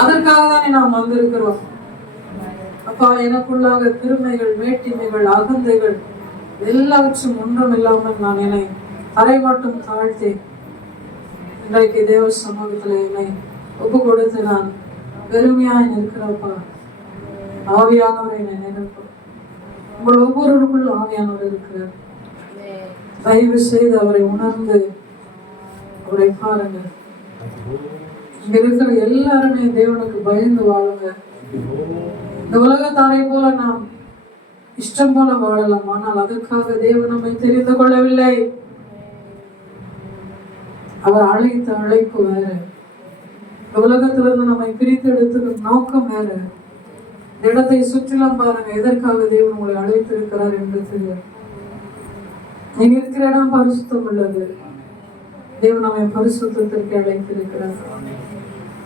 அதற்காக தானே நாம் வந்திருக்கிறோம். அப்பா எனக்குள்ளாக பெருமைகள் மேட்டிமைகள் அகந்தைகள் எல்லாவற்றும் ஒன்றும் இல்லாமல் நான் என்னை அரை மட்டும் தாழ்த்தி இன்றைக்கு தேவ சமூகத்தில் என்னை ஒப்பு கொடுத்து நான் பெருமையாய் நிற்கிறப்பா. ஆவியானவர் என்னை நினைப்போம் உங்கள் ஒவ்வொருவருக்குள் ஆவியானவர் இருக்கிறார். தயவு செய்து அவரை உணர்ந்து அவரை பாருங்க இங்க இருக்கிற எல்லாருமே தேவனுக்கு பயந்து வாழுங்க. இந்த உலகத்தாரை போல நாம் இஷ்டம் போல வாழலாம். ஆனால் அதற்காக தேவன் நம்மை தெரிந்து கொள்ளவில்லை. அவர் அழைத்த அழைப்பு வேற. இந்த உலகத்திலிருந்து நம்மை பிரித்து எடுத்து நோக்கம் வேற. இந்த இடத்தை சுற்றிலும் பாருங்க எதற்காக தேவன் உங்களை அழைத்து இருக்கிறார் என்று தெரியும் நீங்க இருக்கிற இடம் பரிசுத்தம் உள்ளது. தேவன் நம்மை பரிசுத்தத்திற்கு அழைத்து இருக்கிறார்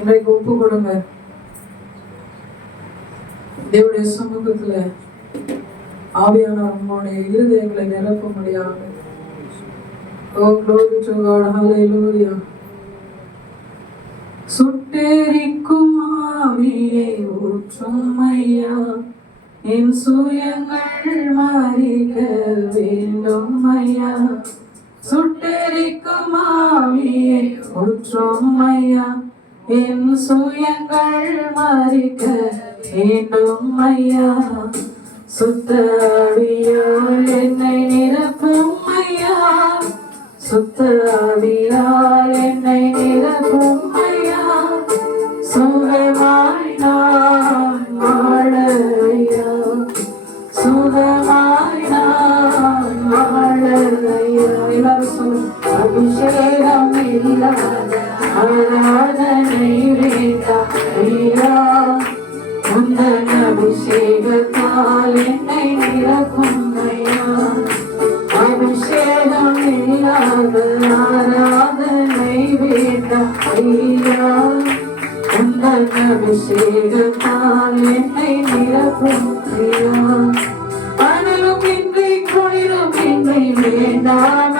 இன்றைக்கு ஒப்பு கொடுங்க. தேவடைய சமூகத்துல ஆவியானவர் உங்களுடைய இருதயங்களை நிரப்ப முடியாது ஓ glory டு காட் ஹalleluya சுட்டெரிக்கும் ஆவியே ஊற்றும் ஐயா என் சுயங்கள் மாறிக்க வேண்டும் ஐயா சுட்டெரிக்கும் ஆவியே ஊற்றும் ஐயா என் சுயங்கள் மறிக்க வேண்டும் ஐயா. சுத்தாவியால் என்னை நிரப்பும் ஐயா. சுத்தாவியால் இல்லாத ஆராதனை வேண்டாம் ஐயா உந்தன் அபிஷேகத்தால் என்னை நிரப்பும் அனலும் இன்றி குளிரும் இன்றி வேண்டாம்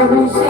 I will say.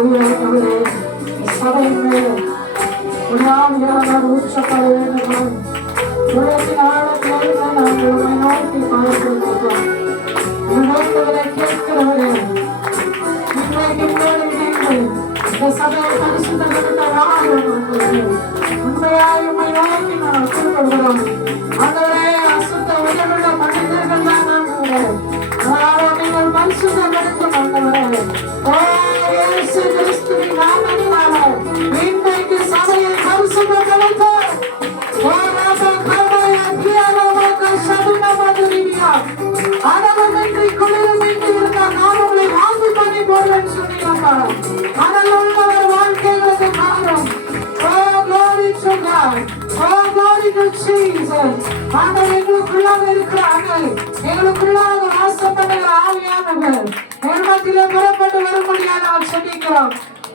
ஆவியானவரே சபையின் மேலே உடைய ஆவியானவர் ஊற்றப்பட உலகின் ஆழத்தில் நாங்கள் உம்மை நோக்கி பார்க்கிறோம் உணர்வுகளை கேட்கிறவரே இன்றைக்கு உங்களோடு இணைந்து இந்த சபையை பரிசுத்தப்படுத்த உண்மையாய் உம்மை நோக்கி நான் குறிப்பிடுகிறோம் ஆண்டவரே அசுத்த உணவுள்ள மனிதர்கள் தான் நாங்கள் நீங்கள் பரிசுத்தப்படுத்தும் ஆண்டவரே torcidas do nada. Glory to Jesus. ஆண்டவர் எங்களுக்குள்ளாக இருக்கிறாங்க எங்களுக்குள்ளாக வாசம் ஆவியானவர். எங்கள் புறப்பட்டு வரும்படியாக நாம் செபிக்கிறோம்.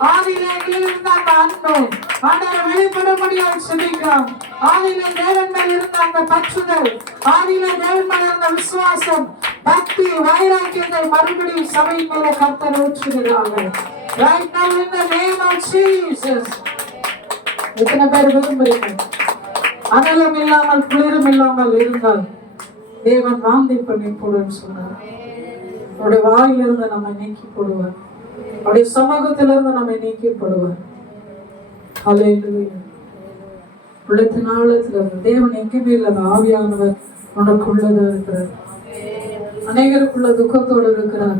ஆவியிலே எங்களிருந்த அந்த அன்பு ஆண்டவர் வெளிப்படும்படியாக செபிக்கிறோம். ஆவியிலே தேவன் மேல் இருந்த அந்த பற்றுதல் ஆவியிலே தேவன் மேல் இருந்த விசுவாசம் பக்தி வைராக்கியத்தை மறுபடியும் சபை மேல கர்த்தர் ஊற்றுகிறார்கள். Right now in the name of Jesus. எத்தனை பேர் விரும்புறீங்க? அனலும் இல்லாமல் குளிரும் இல்லாமல் இருந்தால் தேவன் வாந்தி பண்ணி போடுன்னு சொன்னார். அவருடைய வாயிலிருந்து நம்ம நீக்கி போடுவார். அவருடைய சமூகத்திலிருந்து நம்ம நீக்கி போடுவார். உள்ளத்தின் ஆழத்துல தேவன் எங்கேயுமே இல்லாத ஆவியானவர் உனக்குள்ளது இருக்கிறார். அநேகருக்குள்ள துக்கத்தோடு இருக்கிறார்.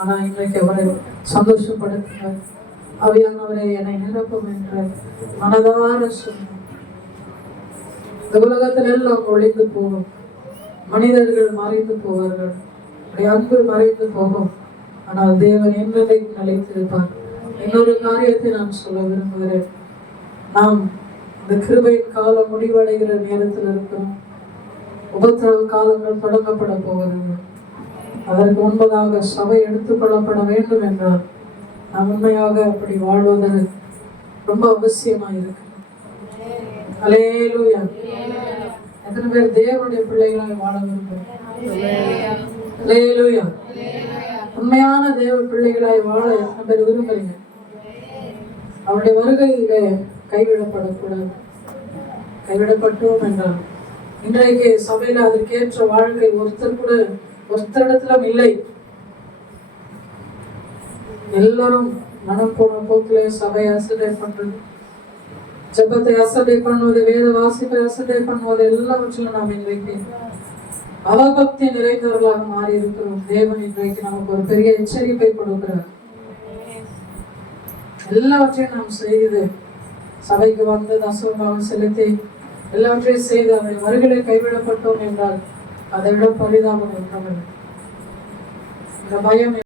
ஆனா இன்றைக்கு அவரை சந்தோஷப்படுத்துகிறார் ஆவியானவரை என்னை நிரப்பும் என்று மனதார சொன்னார். இந்த உலகத்தில் ஒழிந்து போகும். மனிதர்கள் மறைந்து போவார்கள். அன்பு மறைந்து போகும். ஆனால் தேவன் என்னைக்கு அழைத்திருப்பார் இன்னொரு காரியத்தை நான் சொல்ல விரும்புகிறேன். நாம் இந்த கிருபை காலம் முடிவடைகிற நேரத்தில் இருக்கும். உபத்திரவ காலங்கள் தொடங்கப்பட போகிறது அதற்கு முன்பதாக சபை எடுத்துக்கொள்ளப்பட வேண்டும் என்றால் நாம் உண்மையாக அப்படி வாழ்வது ரொம்ப அவசியமாக இருக்கு அலேலூயா எத்தனை பேர் தேவனுடைய பிள்ளைகளாய் வாழ விரும்புகிறோம் அலேலூயா உண்மையான தேவ பிள்ளைகளாய் வாழ எத்தனை பேர் விரும்புறீங்க அவருடைய வருகையில கைவிடப்படக்கூடாது. கைவிடப்பட்டோம் என்றால். இன்றைக்கு சபையில அதற்கேற்ற வாழ்க்கை ஒருத்தர் கூட ஒருத்தரிடத்திலும் இல்லை. எல்லாரும் மனம் போன போக்கிலே சபை ஆசிரியர் பண்றது. ஜபத்தை அசட்டை பண்ணுவது வேத வாசிப்பை அசட்டை பண்ணுவது எல்லாவற்றிலும் நாம் இன்றைக்கு அவபக்தி நிறைந்தவர்களாக மாறி இருக்கிறோம் தேவன் இன்றைக்கு நமக்கு ஒரு பெரிய எச்சரிப்பை கொடுக்கிறார். எல்லாவற்றையும் நாம் செய்து சபைக்கு வந்து தசோபாவம் செலுத்தி எல்லாவற்றையும் செய்து அவரை வருகளை கைவிடப்பட்டோம் என்றால் அதை விட பரிதாபம் ஒன்றுமில்லை. இந்த பயம்